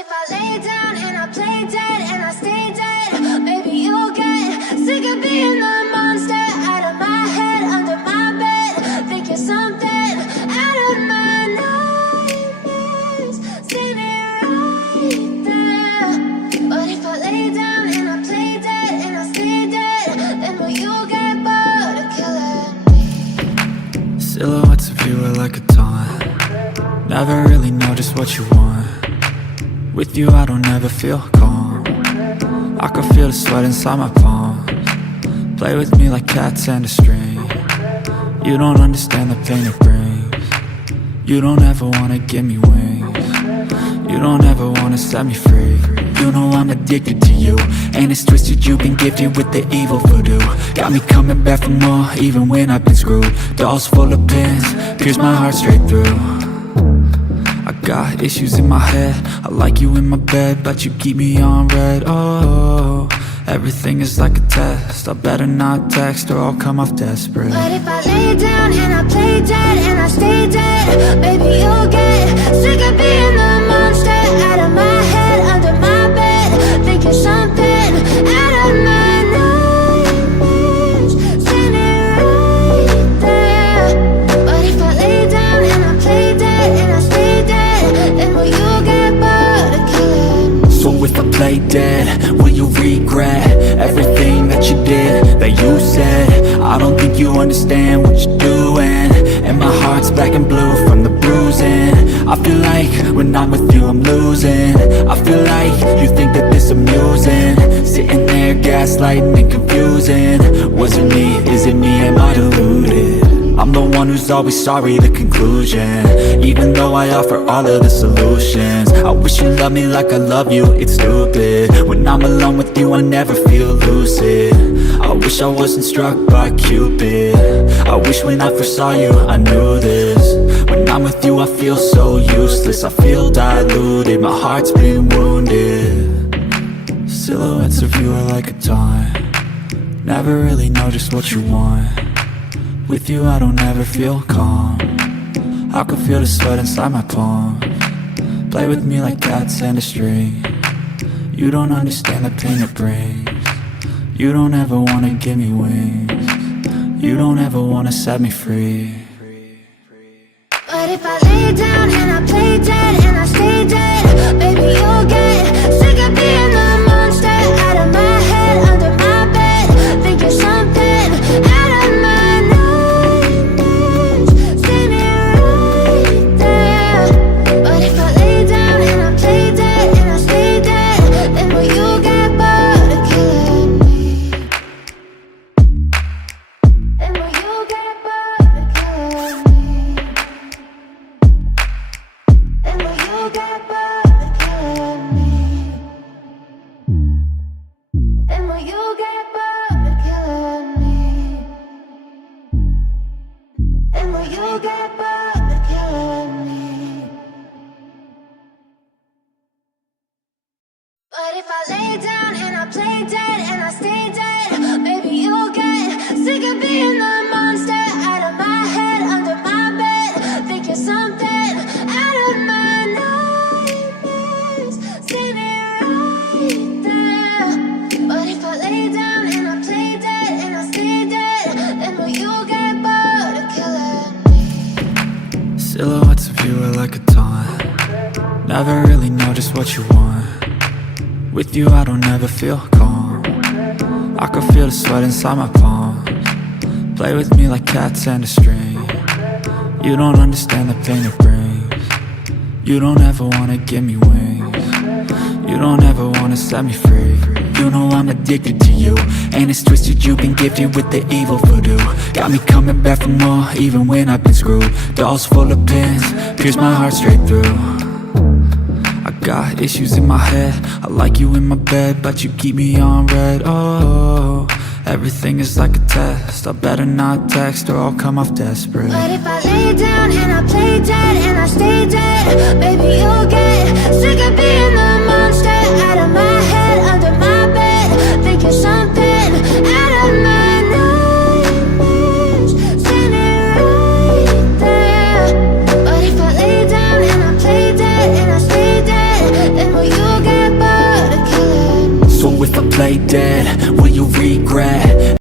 if I lay down and I play dead and I stay dead, maybe you'll get sick of being the monster out of my head, under my bed, thinking something out of my nightmares, standing right there. But if I lay down and I play dead and I stay dead, then will you get bored of killing me? Silhouettes of you are like a taunt. Never really know just what you want. With you I don't ever feel calm. I can feel the sweat inside my palms. Play with me like cats and a string. You don't understand the pain it brings. You don't ever wanna give me wings. You don't ever wanna set me free. You know I'm addicted to you, and it's twisted, you've been gifted with the evil voodoo. Got me coming back for more, even when I've been screwed. Dolls full of pins, pierce my heart straight through. I got issues in my head, I like you in my bed, but you keep me on red. Oh, everything is like a test, I better not text or I'll come off desperate. But if I lay down and I play dead and I stay dead, maybe you'll get sick of being the monster out of my head, under my bed, thinking something out of my nightmares, standing right there. But if I lay down and I play dead and I stay dead, then will you get bored of killing me? So if I play dead, will you regret everything that you did, that you said? I don't think you understand what you're doing, and my heart's black and blue from the bruising. I feel like when I'm with you I'm losing. I feel like you think that this amusing, sitting there gaslighting and confusing. Was it me? Is it me? Am I deluded? I'm the one who's always sorry, the conclusion, even though I offer all of the solutions. I wish you loved me like I love you, it's stupid. When I'm alone with you I never feel lucid. I wish I wasn't struck by Cupid. I wish when I first saw you I knew this. When I'm with you I feel so useless, I feel diluted, my heart's been wounded. Silhouettes of you are like a taunt. Never really know just what you want. With you I don't ever feel calm. I can feel the sweat inside my palms. Play with me like cats and a string. You don't understand the pain it brings. You don't ever wanna give me wings. You don't ever wanna set me free. But if I lay down and I play dead and I stay dead, maybe you'll get sick of being the monster out of my head, under my bed, thinking something out of my nightmares, standing right there. But if I lay down and I play dead and I stay dead, then will you get bored of killing me? Then will you get bored of killing me? Then will you get bored of killing me? Then will you get bored of killing me? Then will you get bored of killing me? But if I lay down and I play dead and I stay dead, maybe you'll get sick of being the monster out of my head, under my bed, thinking something out of my nightmares, standing right there. But if I lay down and I play dead and I stay dead, then will you get bored of killing me? Silhouettes of you are like a taunt. Never really know just what you want. With you I don't ever feel calm. I can feel the sweat inside my palms. Play with me like cats and a string. You don't understand the pain it brings. You don't ever wanna give me wings. You don't ever wanna set me free. You know I'm addicted to you, and it's twisted, you've been gifted with the evil voodoo. Got me coming back for more, even when I've been screwed. Dolls full of pins, pierce my heart straight through. I got issues in my head, I like you in my bed, but you keep me on red. Oh, everything is like a test, I better not text or I'll come off desperate. But if I lay down and I play dead and I stay dead, maybe you'll get sick of being the monster out of my head, under my bed, thinking something out of my nightmares, standing right there. But if I lay down and I play dead and I stay dead, then will you So if I play dead, will you regret